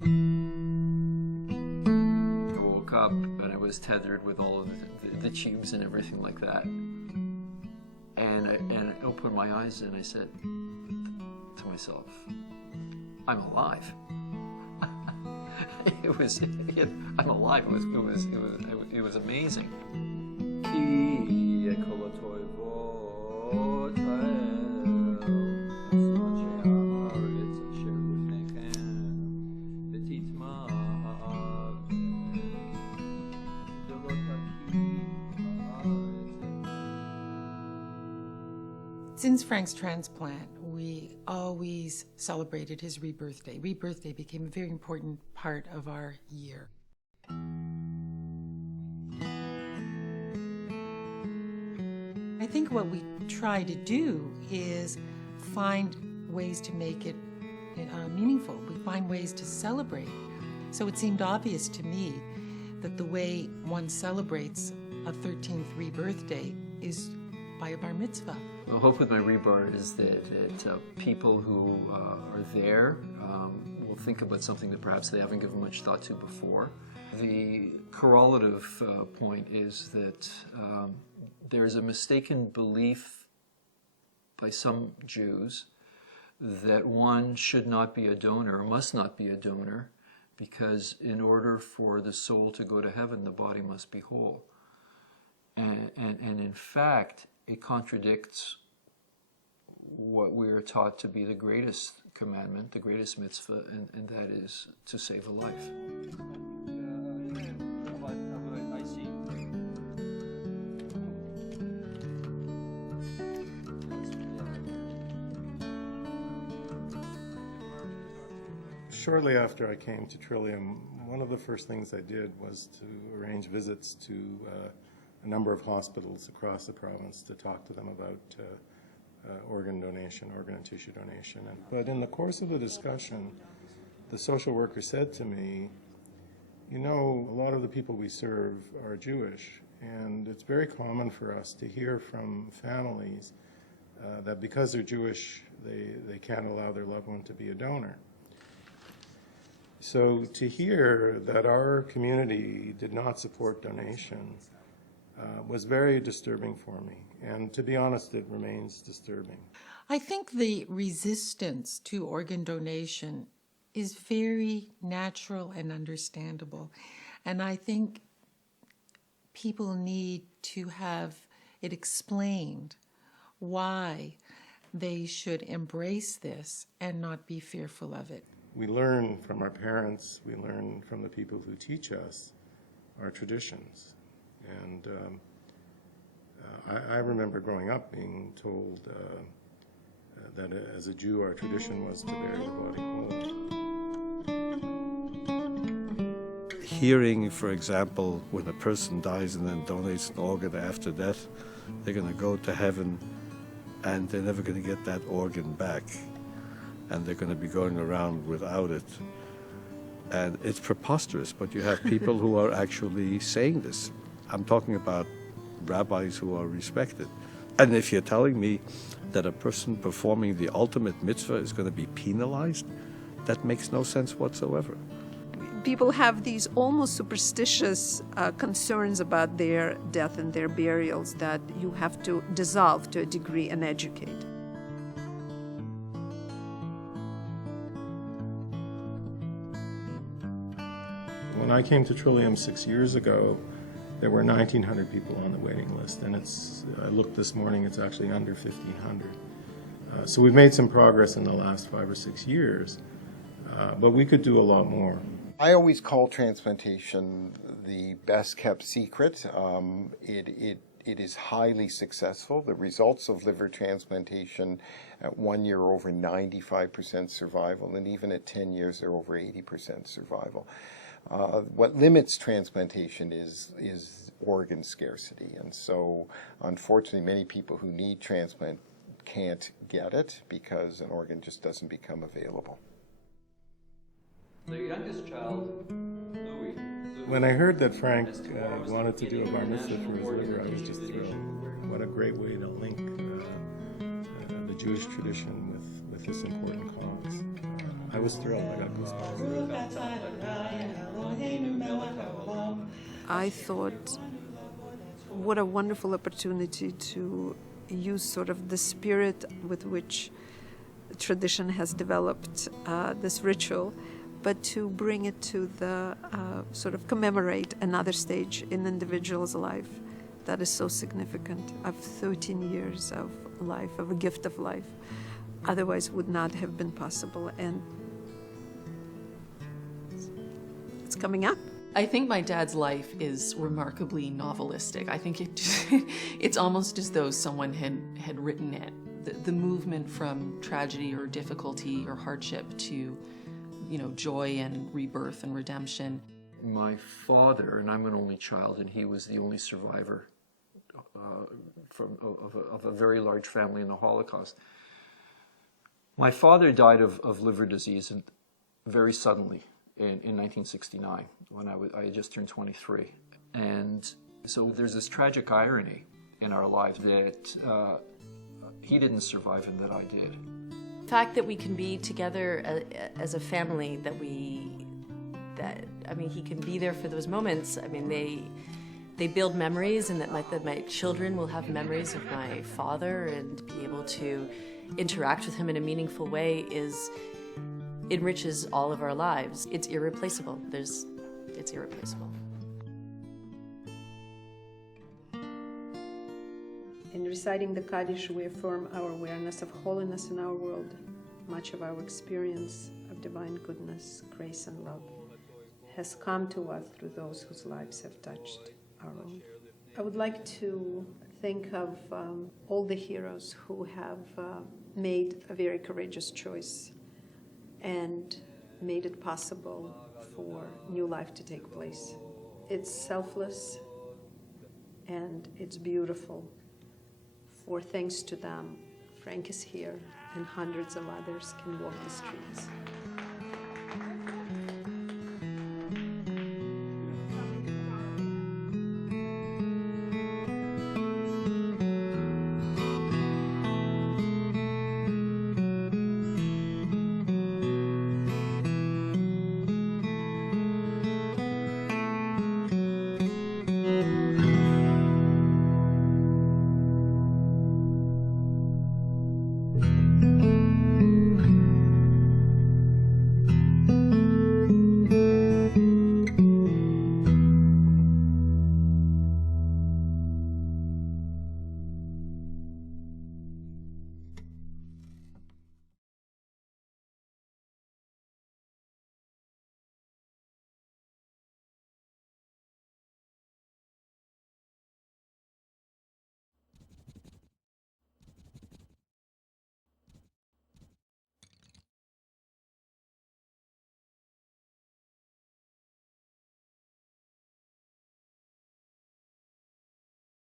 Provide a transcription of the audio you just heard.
I woke up and I was tethered with all of the tubes and everything like that. And I opened my eyes and I said to myself, I'm alive. I'm alive. It was amazing. Since Frank's transplant, we always celebrated his rebirth day. Rebirth day became a very important part of our year. I think what we try to do is find ways to make it meaningful. We find ways to celebrate. So it seemed obvious to me that the way one celebrates a 13th rebirth day is by a bar mitzvah. The hope with my rebar is that people who are there will think about something that perhaps they haven't given much thought to before. The correlative point is that there is a mistaken belief by some Jews that one should not be a donor, must not be a donor, because in order for the soul to go to heaven, the body must be whole. And in fact, it contradicts what we are taught to be the greatest commandment, the greatest mitzvah, and that is to save a life. Shortly after I came to Trillium, one of the first things I did was to arrange visits to a number of hospitals across the province to talk to them about organ donation, organ and tissue donation. But in the course of the discussion, the social worker said to me, you know, a lot of the people we serve are Jewish, and it's very common for us to hear from families that because they're Jewish, they can't allow their loved one to be a donor. So to hear that our community did not support donation was very disturbing for me. And to be honest, it remains disturbing. I think the resistance to organ donation is very natural and understandable. And I think people need to have it explained why they should embrace this and not be fearful of it. We learn from our parents, we learn from the people who teach us our traditions. And I remember growing up being told that as a Jew, our tradition was to bury the body whole. Hearing, for example, when a person dies and then donates an organ after death, they're going to go to heaven and they're never going to get that organ back. And they're going to be going around without it. And it's preposterous, but you have people who are actually saying this. I'm talking about rabbis who are respected. And if you're telling me that a person performing the ultimate mitzvah is going to be penalized, that makes no sense whatsoever. People have these almost superstitious concerns about their death and their burials that you have to dissolve to a degree and educate. When I came to Trillium 6 years ago, there were 1,900 people on the waiting list, and I looked this morning, it's actually under 1,500. So we've made some progress in the last 5 or 6 years, but we could do a lot more. I always call transplantation the best kept secret. It is highly successful. The results of liver transplantation at 1 year are over 95% survival, and even at 10 years they're over 80% survival. What limits transplantation is organ scarcity, and so unfortunately many people who need transplant can't get it because an organ just doesn't become available. The youngest child, Louis. When I heard that Frank wanted to do a bar mitzvah for his liver, I was just thrilled. What a great way to link the Jewish tradition with this important cause. I was thrilled. I got goosebumps. I thought, what a wonderful opportunity to use sort of the spirit with which tradition has developed this ritual, but to bring it to the sort of commemorate another stage in the individual's life that is so significant, of 13 years of life, of a gift of life, otherwise would not have been possible. And it's coming up. I think my dad's life is remarkably novelistic. I think it's almost as though someone had written it. The movement from tragedy or difficulty or hardship to, joy and rebirth and redemption. My father, and I'm an only child, and he was the only survivor of a very large family in the Holocaust. My father died of liver disease very suddenly in 1969, when I had just turned 23. And so there's this tragic irony in our lives that he didn't survive and that I did. The fact that we can be together as a family, he can be there for those moments. They build memories, and that my children will have memories of my father, and be able to interact with him in a meaningful way enriches all of our lives. It's irreplaceable. It's irreplaceable. In reciting the Kaddish, we affirm our awareness of holiness in our world. Much of our experience of divine goodness, grace, and love has come to us through those whose lives have touched our own. I would like to think of all the heroes who have made a very courageous choice and made it possible for new life to take place. It's selfless and it's beautiful. For thanks to them, Frank is here and hundreds of others can walk the streets.